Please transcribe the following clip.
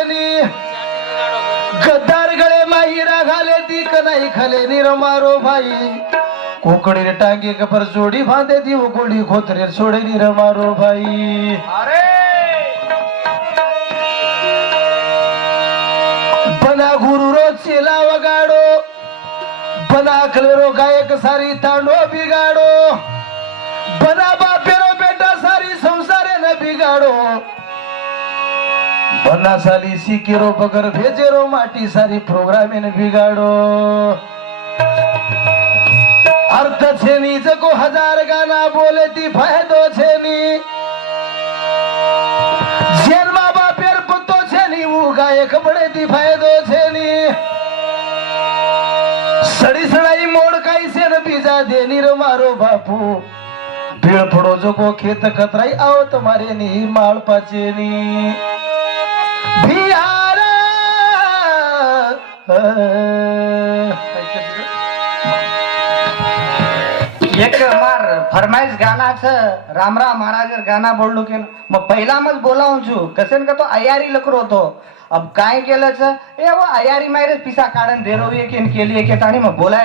छेनी गद्दार गळे माहिरा घाले ती नाही खले निरमारो भाई कोकडी टांगे कपर जोडी बांधे दी गोडी खोतरे सोडे निरमारो भाई अरे बना गुरु रो चेला वगाडो बना कलेरो गायक सारी तांडो बिगाडो बना बापेरो बेटा सारी संसारे न बिगाडो बना साली सिकेरो बगर भेजेरो माटी सारी प्रोग्रामे न बिगाडो अर्थ छेनी जको हजार गाना बोले ती फायदो छेनी जेन माँ बापेर पुतो छेनी वो गायक बड़े ती फायदो छेनी सड़ी सड़ाई मोड़ काई से न बीजा देनी रो मारो बापू भीड़ पड़ो जो को खेत कतराई आओ तुम्हारे नी माल पाचेनी बिहार एक मार फरमाइश गानाचं रामराव महाराज गाना बोललो की मग पहिला मग बोलावून छू कसेन का तो अयारी लकरो होतो अब काय केलं ए वो अयारी मारे पिसा काढन देरो एक केली एक आणि मग बोलाय